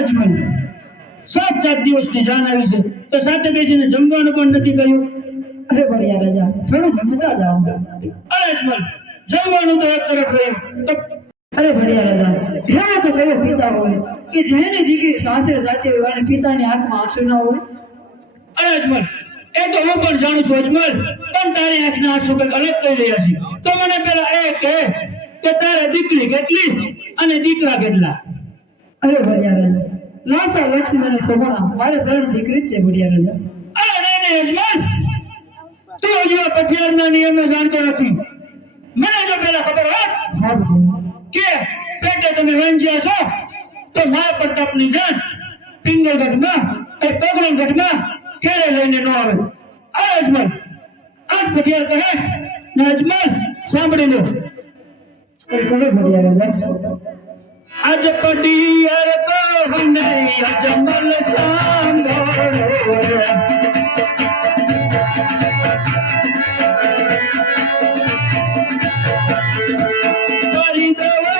અજમલ સાત સાત દિવસની જાન આવી છે. તો સાથે બેસીને જમવાનું પણ નથી કર્યું. અરે બળિયા રાજા થોડું જમતા જાઓ. અરે જમવાનું તો એક તરફ રહ્યું. તો અરે ભડિયા રાજા જેને તો કયો પિતા હોય કે જેની દીકરી સાસરે સાચી હોય અને પિતાની આંખમાં આંસુ ના હોય. અરે અજમલ એ તો હું પણ જાણું છું અજમલ પણ તારી આંખના આંસુ કંઈક અલગ થઈ રહ્યા છે. તો મને પેલા એ કહે કે તારે દીકરી કેટલી અને દીકરા કેટલા? અરે ભડિયા રાજા લાસા લક્ષ્મી અને શોભના મારે ત્રણ દીકરી છે ભડિયા અરે નહીં તું હજુ આ પથિયારના નિયમો જાણતો નથી. મને જો પેલા ખબર હોત કે પેટે તમે વંજ્યા છો તો મા પ્રતાપની જાન પિંગલગઢમાં એ ઘટના કેળે લઈને ન આવે? અરે અજમલ. આજ પટિયાર કહે ને અજમલ સાંભળી લો. ખબર રાજા अज पटियुनि जमल परिदारा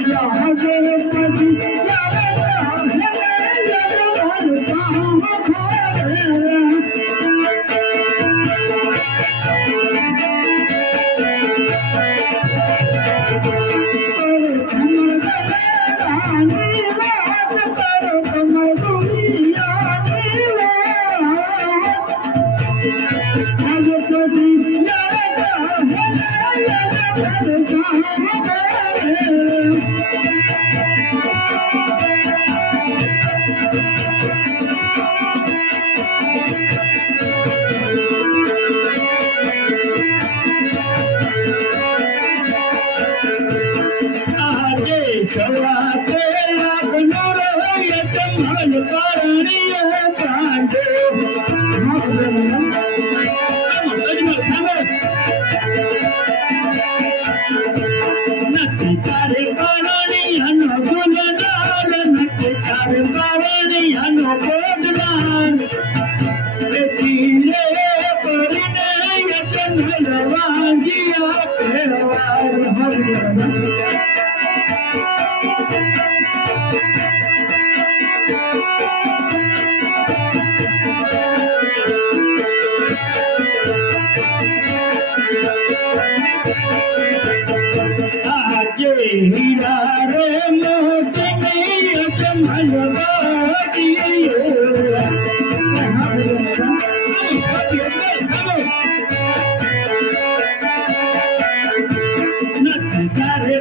धलात जय जय Anruf, hören Sie mal.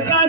চাই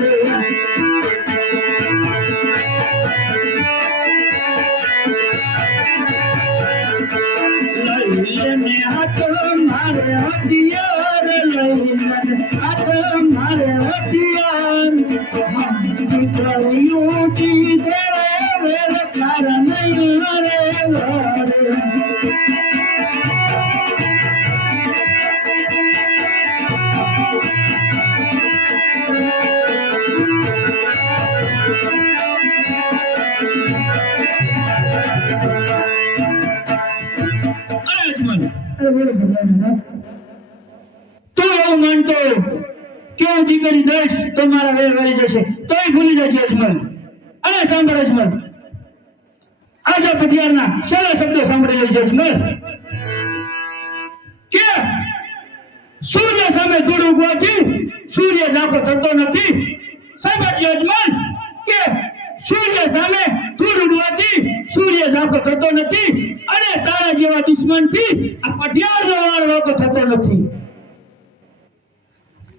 you. એવું માનતો કે હું દીકરી દઈશ તો મારા વેર વળી જશે. તોય ભૂલી જશે અજમલ. અને સાંભળ અજમલ. આજે પટિયારના સરળ શબ્દો સાંભળી લેજે અજમલ. કે સૂર્ય સામે ધૂળ ઉગવાથી સૂર્ય ઝાંખો થતો નથી. સાંભળજો અજમલ. કે સૂર્ય સામે ધૂળ ઉડવાથી સૂર્ય ઝાંખો થતો નથી. અને તારા જેવા દુશ્મનથી આ પટિયારનો વાર વાંકો થતો નથી.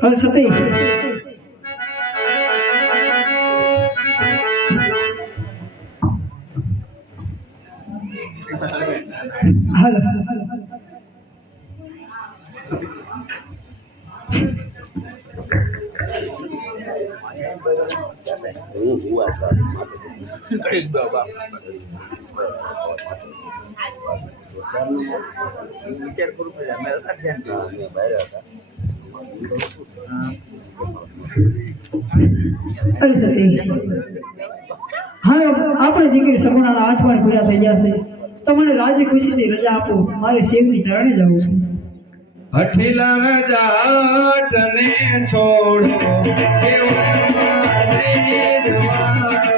Halo, Sati. હવે સતી હાલો વિચાર કરું છું અમે હતા ધ્યાન બહાર હતા અરે સતી હા આપણે દીકરી સગુણાના આઠવાડ પૂરા થઈ ગયા છે તો મને રાજી ખુશીની રજા આપો. મારે શિવની ચરણે જવું છે. અઠીલા રજાટને છોડો.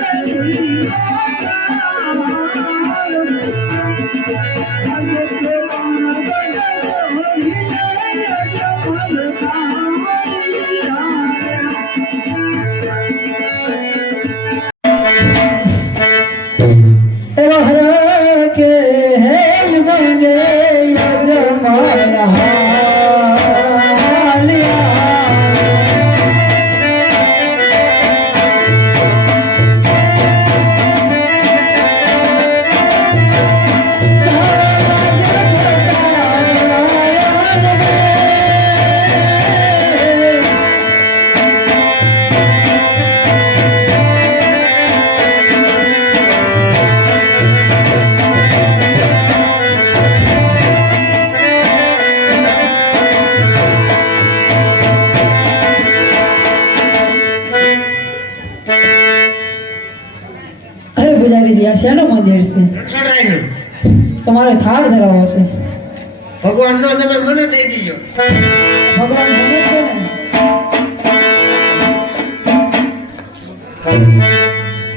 Hallelujah. તમારે થાળ ધરાવો છે. ભગવાન નો તમે મને દઈ દીજો ભગવાન ગમે છે ને.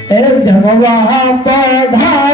એ જમવા પધારો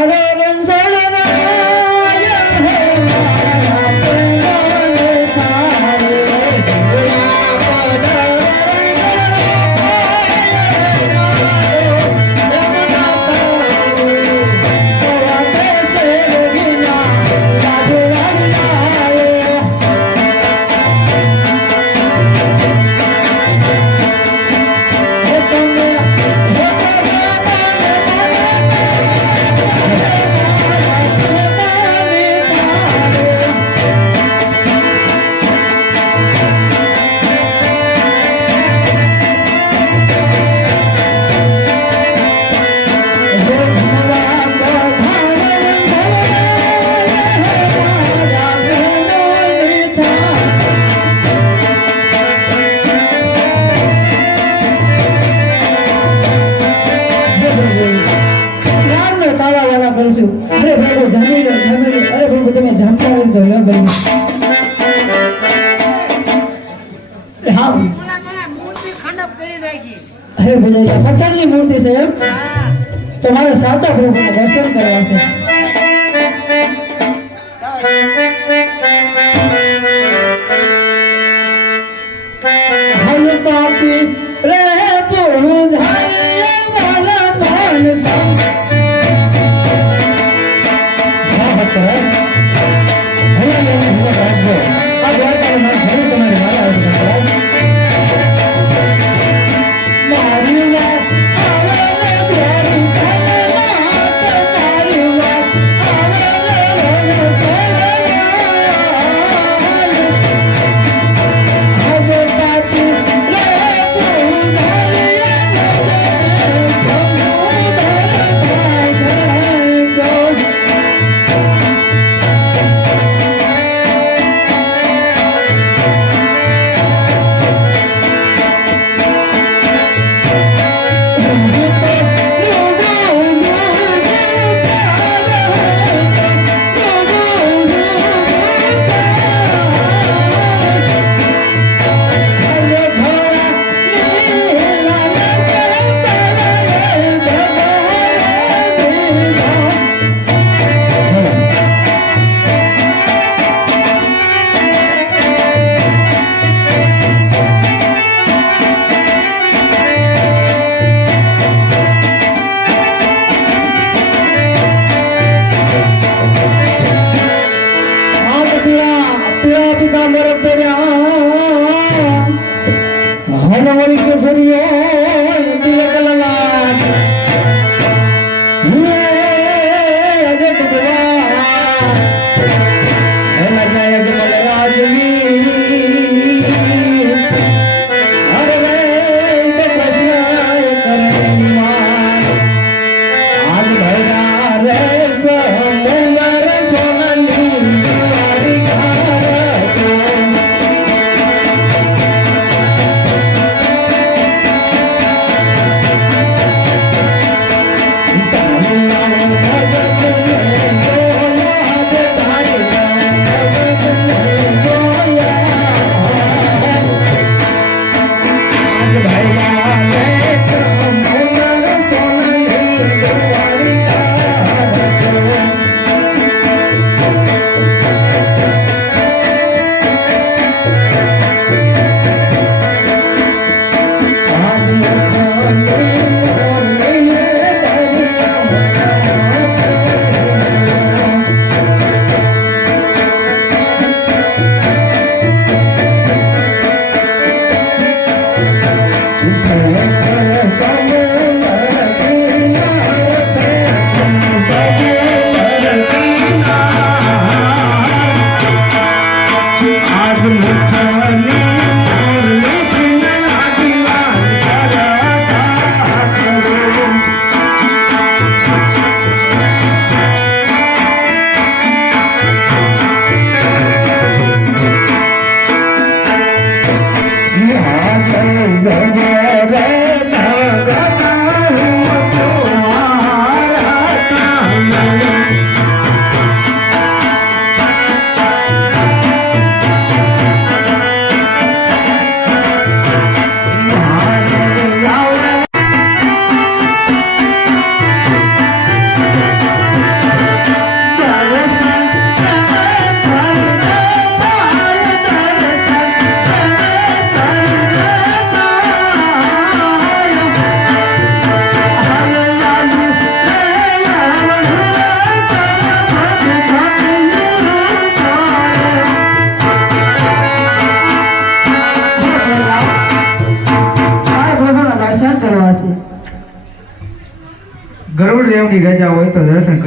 પ્રભુના દર્શન કરવા છે.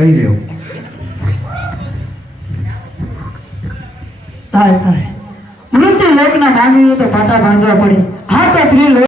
Caire